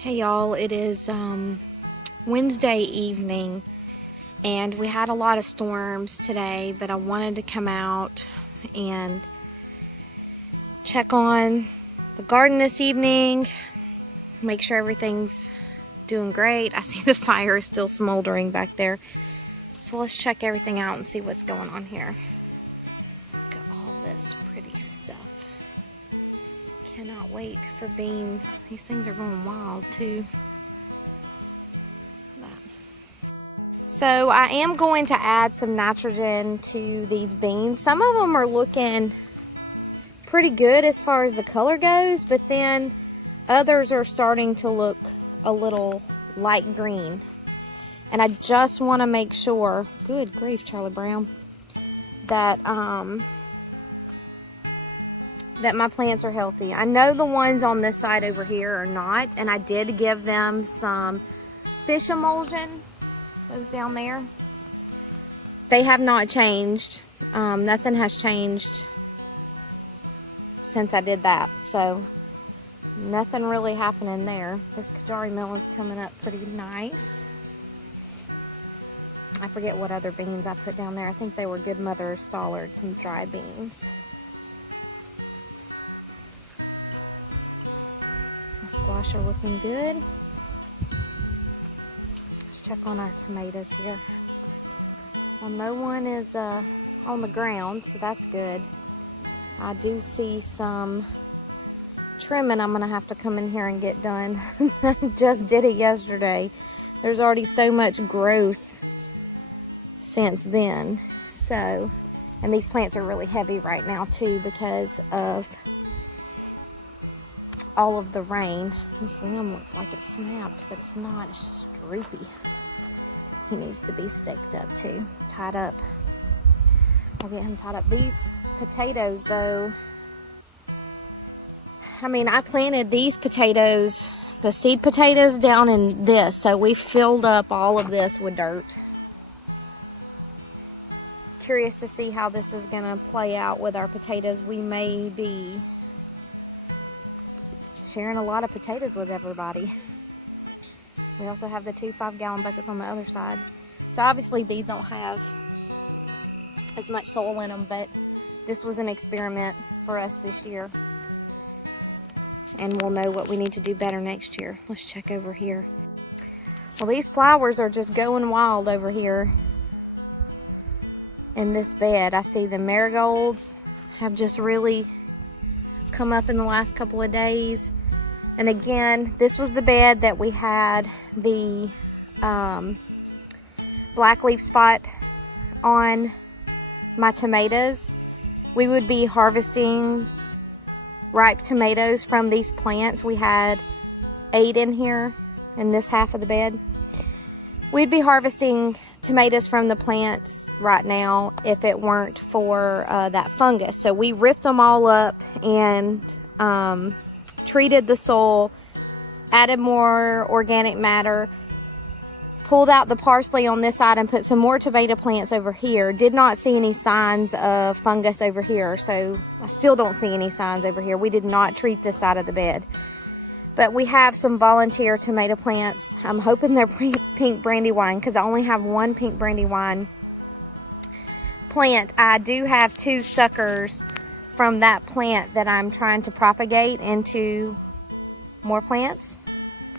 Hey y'all, it is Wednesday evening and we had a lot of storms today, but I wanted to come out and check on the garden this evening, make sure everything's doing great. I see the fire is still smoldering back there. So let's check everything out and see what's going on here. Look at all this pretty stuff. Cannot wait for beans. These things are going wild too. So I am going to add some nitrogen to these beans. Some of them are looking pretty good as far as the color goes, but then others are starting to look a little light green. And I just want to make sure, good grief, Charlie Brown, that that my plants are healthy. I know the ones on this side over here are not, and I did give them some fish emulsion. Those down there, they have not changed. Nothing has changed since I did that, so nothing really happening there. This Kajari melon's coming up pretty nice. I forget what other beans I put down there. I think they were Good Mother Stallard, some dry beans. The squash are looking good. Check on our tomatoes here. Well, no one is on the ground, so that's good. I do see some trimming I'm gonna have to come in here and get done. Just did it yesterday. There's already so much growth since then. So, and these plants are really heavy right now too because of all of the rain. This limb looks like it's snapped, but it's not. It's just droopy. He needs to be staked up too, tied up. I'll get him tied up. These potatoes though, I mean, I planted these potatoes, the seed potatoes, down in this, so we filled up all of this with dirt. Curious to see how this is gonna play out with our potatoes. We may be sharing a lot of potatoes with everybody. We also have the 2 5-gallon buckets on the other side. So obviously these don't have as much soil in them, but this was an experiment for us this year. And we'll know what we need to do better next year. Let's check over here. Well, these flowers are just going wild over here in this bed. I see the marigolds have just really come up in the last couple of days. And again, this was the bed that we had the black leaf spot on my tomatoes. We would be harvesting ripe tomatoes from these plants. We had 8 in here in this half of the bed. We'd be harvesting tomatoes from the plants right now if it weren't for that fungus. So we ripped them all up and treated the soil, added more organic matter, pulled out the parsley on this side and put some more tomato plants over here. Did not see any signs of fungus over here, so I still don't see any signs over here. We did not treat this side of the bed. But we have some volunteer tomato plants. I'm hoping they're pink brandywine because I only have one pink brandywine plant. I do have 2 suckers from that plant that I'm trying to propagate into more plants.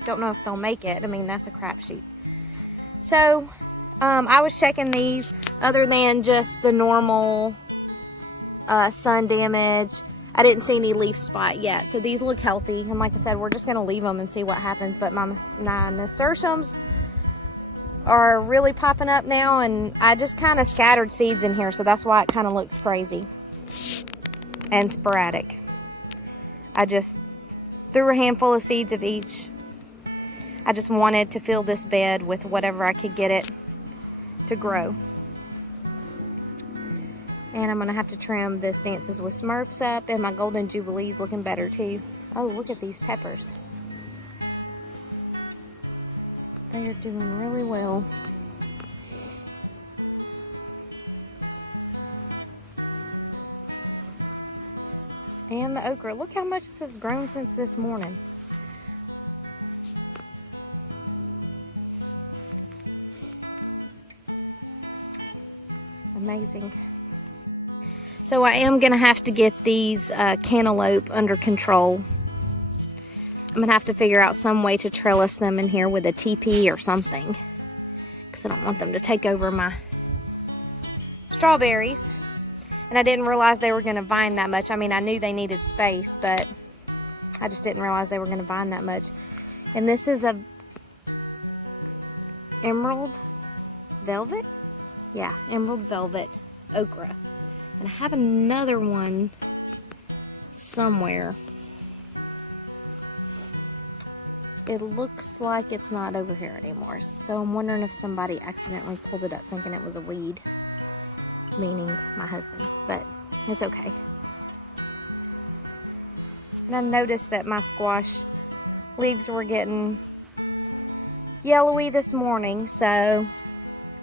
Don't know if they'll make it. I mean, that's a crapshoot. So I was checking these. Other than just the normal sun damage, I didn't see any leaf spot yet. So these look healthy, and like I said, we're just gonna leave them and see what happens. But my nasturtiums are really popping up now, and I just kind of scattered seeds in here, so that's why it kind of looks crazy and sporadic. I just threw a handful of seeds of each. I just wanted to fill this bed with whatever I could get it to grow. And I'm gonna have to trim this Dances with Smurfs up, and my Golden Jubilee's looking better too. Oh, look at these peppers. They are doing really well. And the okra. Look how much this has grown since this morning. Amazing. So I am gonna have to get these cantaloupe under control. I'm gonna have to figure out some way to trellis them in here with a TP or something, because I don't want them to take over my strawberries. And I didn't realize they were gonna vine that much. I mean, I knew they needed space, but I just didn't realize they were gonna vine that much. And this is a emerald velvet? Yeah, emerald velvet okra. And I have another one somewhere. It looks like it's not over here anymore. So I'm wondering if somebody accidentally pulled it up thinking it was a weed. Meaning my husband. But it's okay. And I noticed that my squash leaves were getting yellowy this morning. So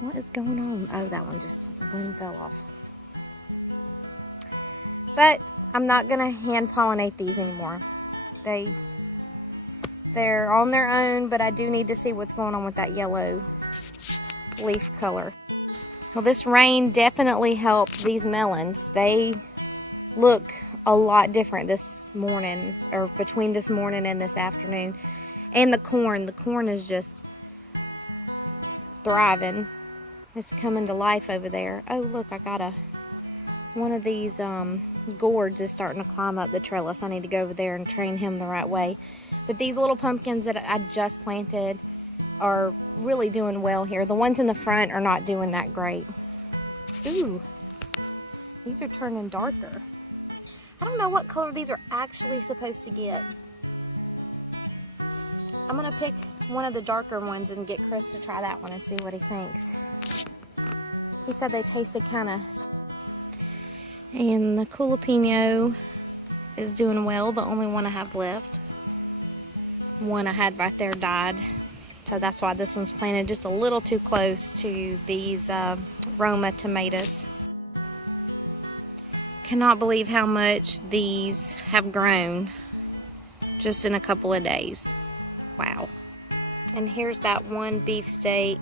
what is going on? Oh, that one just fell off. But I'm not going to hand pollinate these anymore. They're on their own, but I do need to see what's going on with that yellow leaf color. Well, this rain definitely helped these melons. They look a lot different this morning, or between this morning and this afternoon. And the corn is just thriving. It's coming to life over there. Oh, look, I got one of these gourds is starting to climb up the trellis. I need to go over there and train him the right way. But these little pumpkins that I just planted are really doing well here. The ones in the front are not doing that great. Ooh, these are turning darker. I don't know what color these are actually supposed to get. I'm gonna pick one of the darker ones and get Chris to try that one and see what he thinks. He said they tasted kind of... And the jalapeno is doing well, the only one I have left. One I had right there died, so that's why this one's planted just a little too close to these Roma tomatoes. Cannot believe how much these have grown just in a couple of days. Wow. And here's that one beefsteak,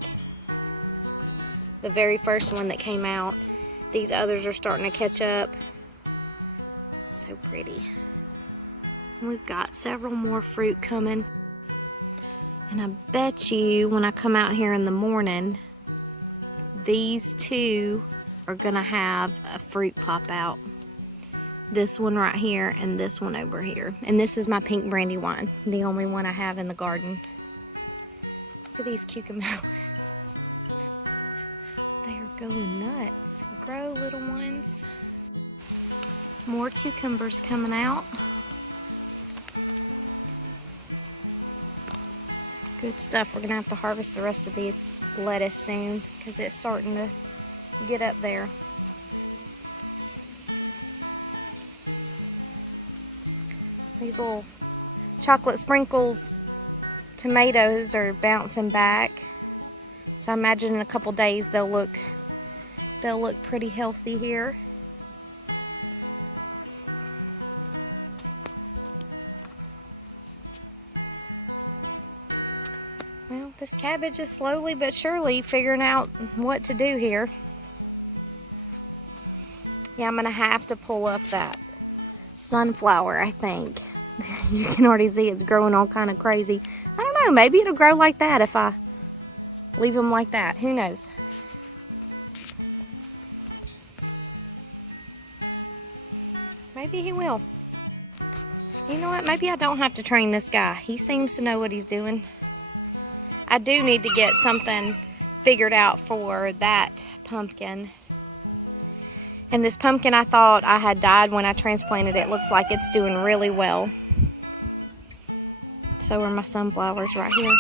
the very first one that came out. These others are starting to catch up. So pretty. We've got several more fruit coming. And I bet you when I come out here in the morning, these two are gonna have a fruit pop out. This one right here and this one over here. And this is my pink brandy wine, the only one I have in the garden. Look at these cucumbers. They are going nuts. Grow, little ones. More cucumbers coming out. Good stuff. We're gonna have to harvest the rest of these lettuce soon because it's starting to get up there. These little chocolate sprinkles tomatoes are bouncing back. So I imagine in a couple days they'll look pretty healthy here. Well, this cabbage is slowly but surely figuring out what to do here. Yeah, I'm gonna have to pull up that sunflower, I think. You can already see it's growing all kind of crazy. I don't know, maybe it'll grow like that if I leave them like that. Who knows? Maybe he will. You know what? Maybe I don't have to train this guy. He seems to know what he's doing. I do need to get something figured out for that pumpkin. And this pumpkin I thought I had died when I transplanted it. Looks like it's doing really well. So are my sunflowers right here.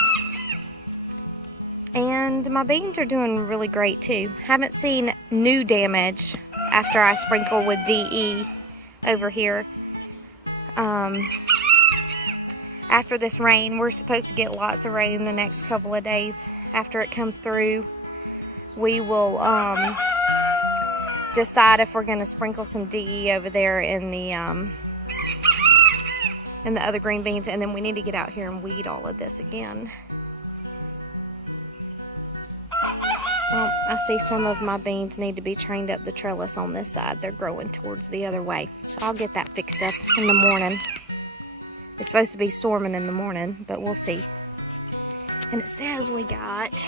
And my beans are doing really great too. Haven't seen new damage after I sprinkle with DE over here. After this rain, we're supposed to get lots of rain the next couple of days. After it comes through, we will decide if we're going to sprinkle some DE over there in the other green beans, and then we need to get out here and weed all of this again. Well, I see some of my beans need to be trained up the trellis on this side. They're growing towards the other way. So I'll get that fixed up in the morning. It's supposed to be storming in the morning, but we'll see. And it says we got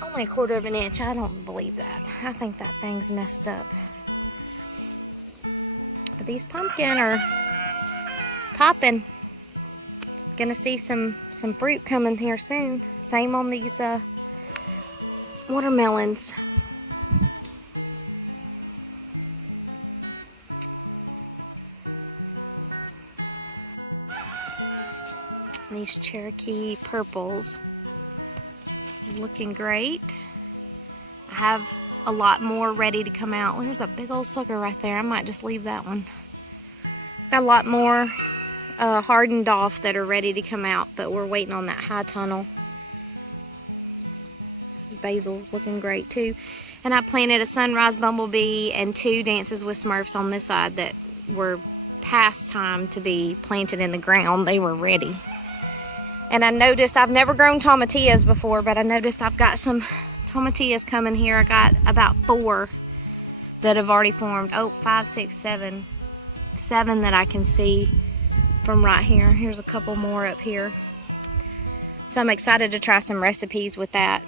only 1/4 of an inch. I don't believe that. I think that thing's messed up. But these pumpkin are popping. Gonna see some fruit coming here soon. Same on these watermelons. These Cherokee purples looking great. I have a lot more ready to come out. There's a big old sucker right there. I might just leave that one. Got a lot more hardened off that are ready to come out, but we're waiting on that high tunnel. This basil's looking great too. And I planted a sunrise bumblebee and 2 dances with Smurfs on this side that were past time to be planted in the ground. They were ready. And I noticed, I've never grown tomatillas before, but I noticed I've got some tomatillas coming here. I got about 4 that have already formed. Oh, 5, 6, 7. 7 that I can see from right here. Here's a couple more up here. So I'm excited to try some recipes with that.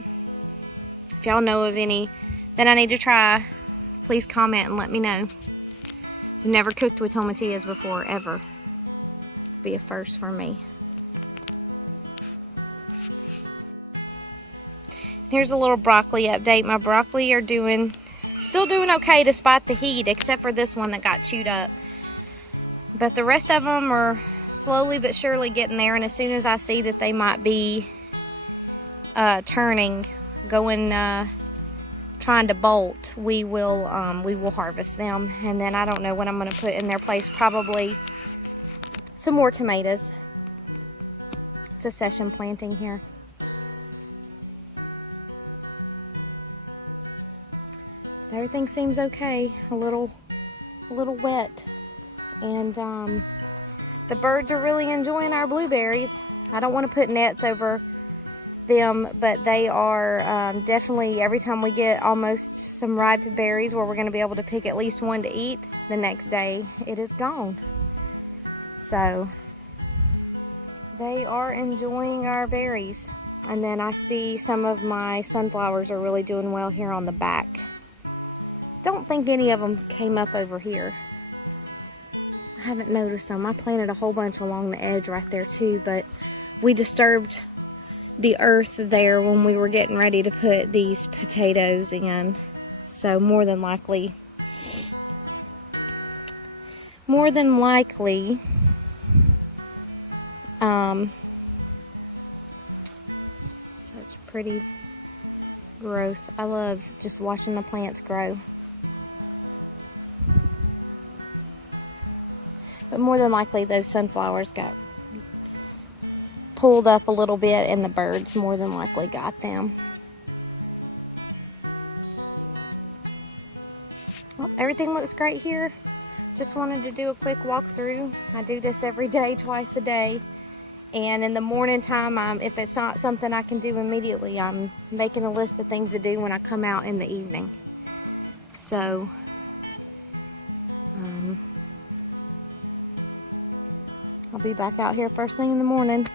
If y'all know of any that I need to try, please comment and let me know. I've never cooked with tomatillas before, ever. It'd be a first for me. Here's a little broccoli update. My broccoli are still doing okay despite the heat, except for this one that got chewed up. But the rest of them are slowly but surely getting there, and as soon as I see that they might be turning, trying to bolt, we will harvest them. And then I don't know what I'm going to put in their place. Probably some more tomatoes. It's a session planting here. Everything seems okay. A little wet, and the birds are really enjoying our blueberries. I don't want to put nets over them, but they are definitely, every time we get almost some ripe berries where we're going to be able to pick at least one to eat, the next day it is gone. So they are enjoying our berries. And then I see some of my sunflowers are really doing well here on the back. Don't think any of them came up over here. I haven't noticed them. I planted a whole bunch along the edge right there too, but we disturbed the earth there when we were getting ready to put these potatoes in. So more than likely, such pretty growth. I love just watching the plants grow. But more than likely, those sunflowers got pulled up a little bit, and the birds more than likely got them. Well, everything looks great here. Just wanted to do a quick walkthrough. I do this every day, twice a day. And in the morning time, if it's not something I can do immediately, I'm making a list of things to do when I come out in the evening. So, I'll be back out here first thing in the morning,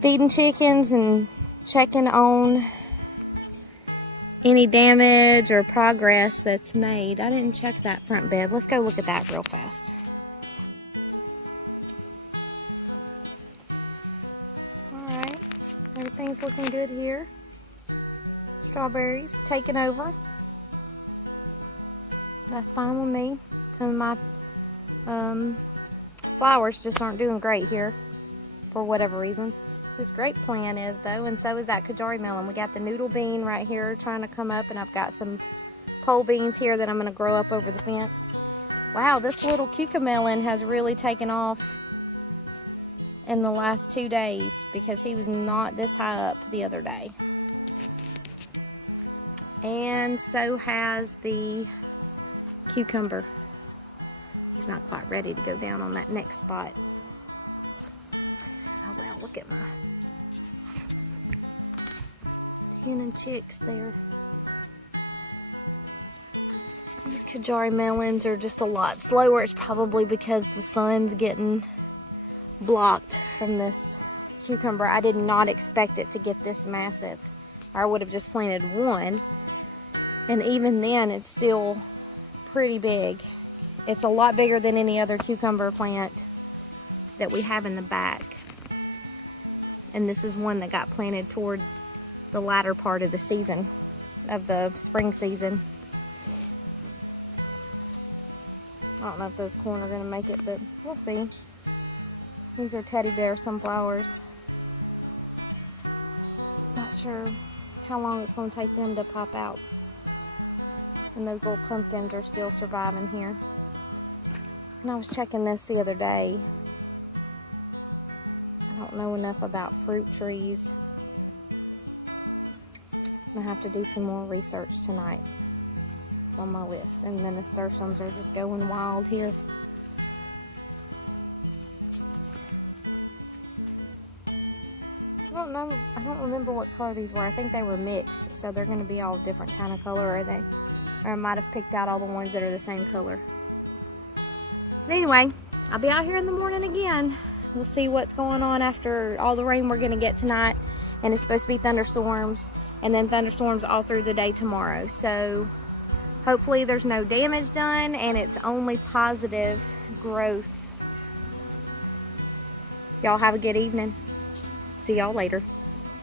feeding chickens and checking on any damage or progress that's made. I didn't check that front bed. Let's go look at that real fast. Alright, everything's looking good here. Strawberries taking over. That's fine with me. Some of my flowers just aren't doing great here for whatever reason. This grape plant is though, and so is that Kajari melon. We got the noodle bean right here trying to come up, and I've got some pole beans here that I'm going to grow up over the fence. Wow, this little cucumber melon has really taken off in the last 2 days because he was not this high up the other day. And so has the cucumber. He's not quite ready to go down on that next spot. Oh well, look at my Hen and chicks there. These Kajari melons are just a lot slower. It's probably because the sun's getting blocked from this cucumber. I did not expect it to get this massive. I would have just planted one, and even then it's still pretty big. It's a lot bigger than any other cucumber plant that we have in the back. And this is one that got planted toward the latter part of the season, of the spring season. I don't know if those corn are going to make it, but we'll see. These are teddy bear sunflowers. Not sure how long it's going to take them to pop out. And those little pumpkins are still surviving here. And I was checking this the other day. I don't know enough about fruit trees. I'm going to have to do some more research tonight. It's on my list. And the nasturtiums are just going wild here. I don't know. I don't remember what color these were. I think they were mixed. So they're going to be all different kind of color, are they? Or I might have picked out all the ones that are the same color. But anyway, I'll be out here in the morning again. We'll see what's going on after all the rain we're going to get tonight. And it's supposed to be thunderstorms. And then thunderstorms all through the day tomorrow. So hopefully there's no damage done. And it's only positive growth. Y'all have a good evening. See y'all later.